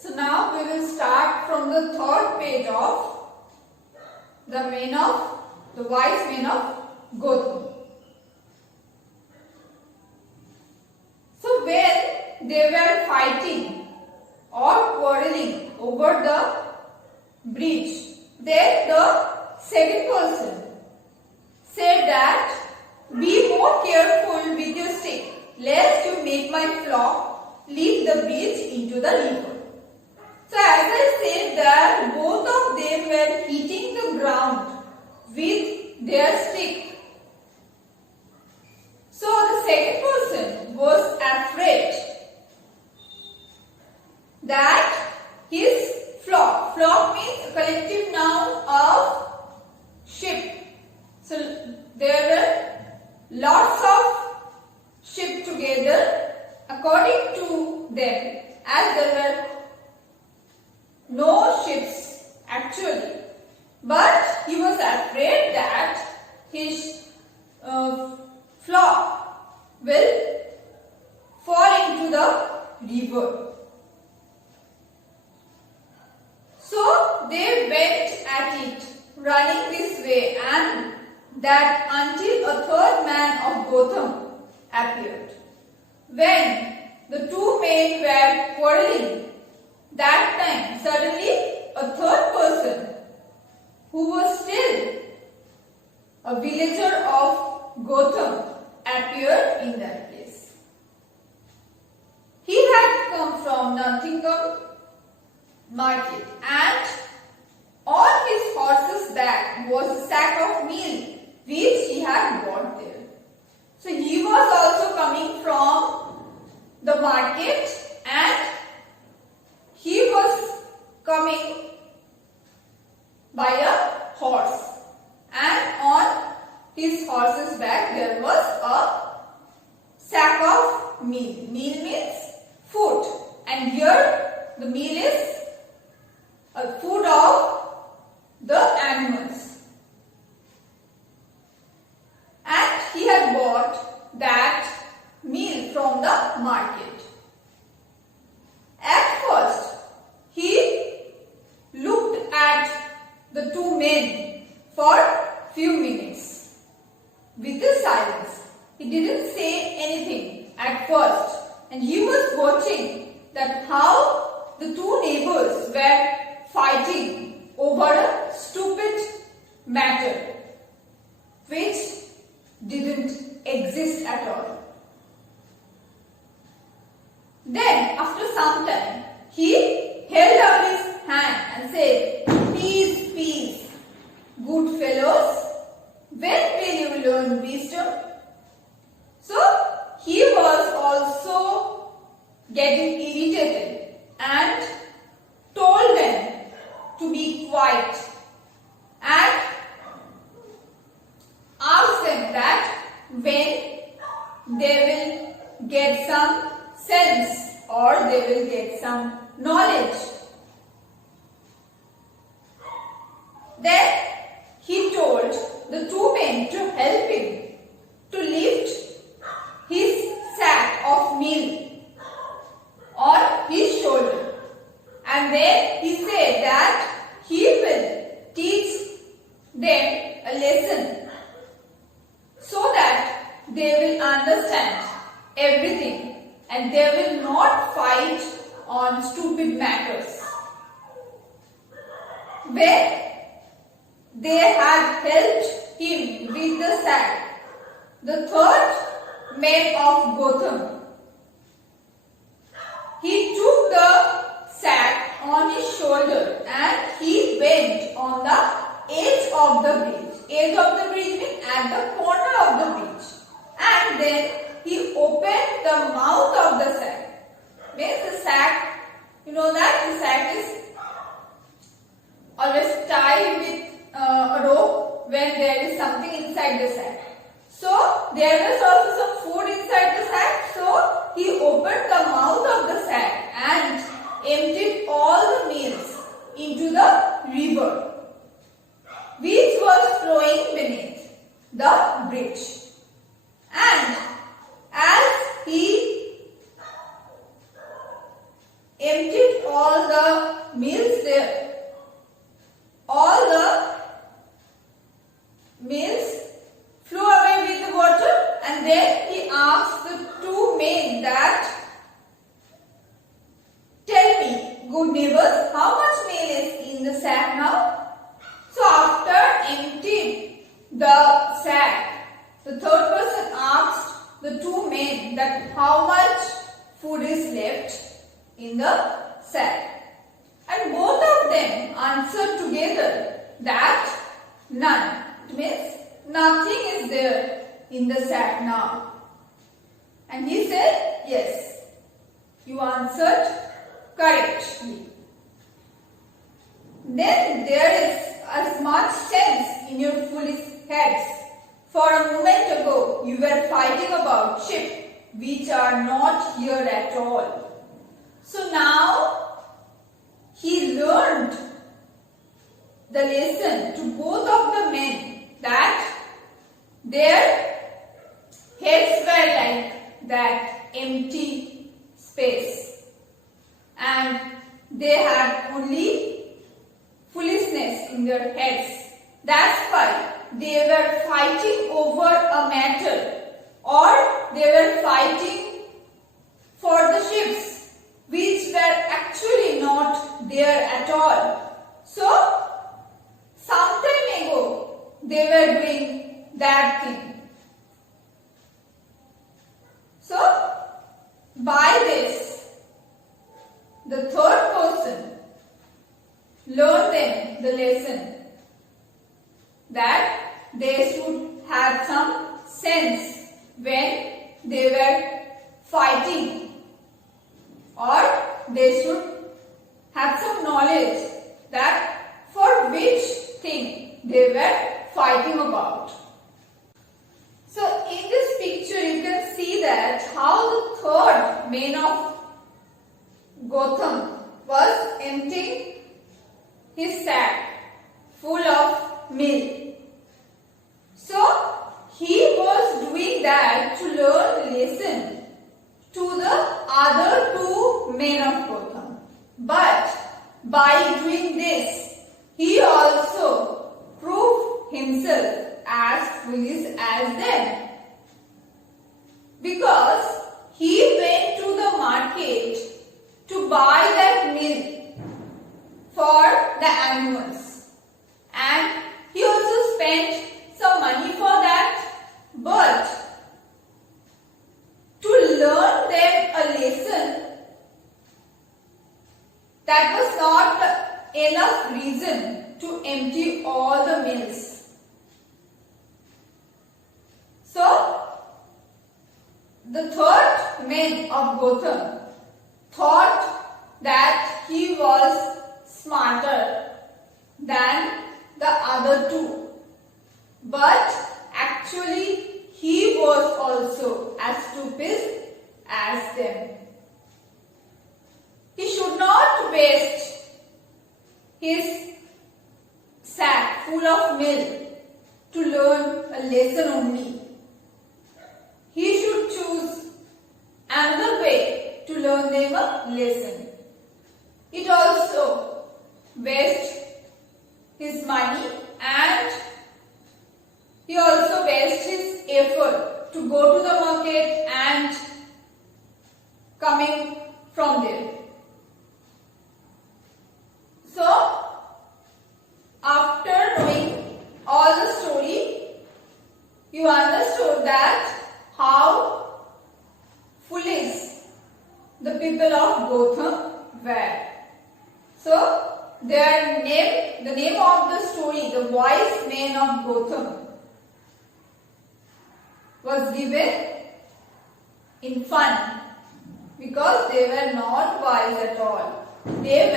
So now we will start from the third page of the Wise Men of Gotham. So when they were fighting or quarreling over the bridge, then the second person said that, "Be more careful with your stick, lest you make my flock leap the bridge into the river." So as I said that both of them were hitting the ground with their stick. So the second person was afraid that his flock means a collective noun of sheep. So there were lots of sheep together according to them, as there were no ships actually, but he was afraid that his flock will fall into the river. So they went at it, running this way and that until a third man of Gotham appeared. When the two men were quarreling, that time suddenly a third person, who was still a villager of Gotham, appeared in that place. He had come from Nottingham market, and on his horse's back was a sack of meal which he had bought there. So he was also coming from the market, and he was coming by a horse, and on his horse's back there was a sack of meal. Meal means food, and here the meal is a food of the animals. And he had bought that meal from the market. At first, he looked at the two men for few minutes with a silence. He didn't say anything at first, and he was watching that how the two neighbors were fighting over a stupid matter which didn't exist at all. Then after some time, he held up his hand and said, "Peace, peace, good fellows, when will you learn wisdom?" So he was also getting irritated and told them to be quiet and asked them that when they will get some sense or they will get some knowledge. Then he told the two men to help him to lift his sack of meal on his shoulder, and then he said that he will teach them a lesson so that they will understand everything and they will not fight on stupid matters. When they had helped him with the sack, the third man of Gotham, he took the sack on his shoulder and he went on the edge of the bridge. Edge of the bridge means at the corner of the bridge. And then he opened the mouth of the sack. Means the sack, you know that the sack is always tied with a rope when there is something inside the sack. So there was also some food inside the sack. So he opened the mouth of the sack and emptied all the meals into the river, which was flowing beneath the bridge. And as he emptied all the mills there. All the mills flew away with the water, and then he asked the two men that, tell me, good neighbors, how much meal is in the sack now? So after emptied the sack, the third person asked the two men that how much food is left in the sack. And both of them answered together that none. It means nothing is there in the sack now. And he said, yes, you answered correctly. Then there is as much sense in your foolish heads. For a moment ago, you were fighting about sheep, which are not here at all. So now, he learned the lesson to both of the men that their heads were like that empty space, and they had only foolishness in their heads. That's why they were fighting over a matter, or they were fighting for the ships which were actually not there at all. So, some time ago they were doing that thing. So, by this, the third person learned them the lesson that they should have some sense when they were fighting, or they should have some knowledge that for which thing they were fighting about. So in this picture you can see that how the third man of Gotham was emptying his sack full of milk. So he was doing that to learn lesson to the other two men of Gotham. But by doing this, he also proved himself as foolish as them. Because he went to the market to buy that milk for the animals, and he also spent some money for that, but to learn them a lesson, that was not enough reason to empty all the mills. So, the third man of Gotham thought that he was smarter than the other two. But actually, he was also as stupid as them. He should not waste his sack full of milk to learn a lesson only. He should choose another way to learn them a lesson. It also wastes his money, and he also wastes his effort to go to the market and coming from there. So, after knowing all the story, you understood that how foolish the people of Gotham were. So, the name of the story, the Wise Men of Gotham, was given in fun, because they were not wise at all. They were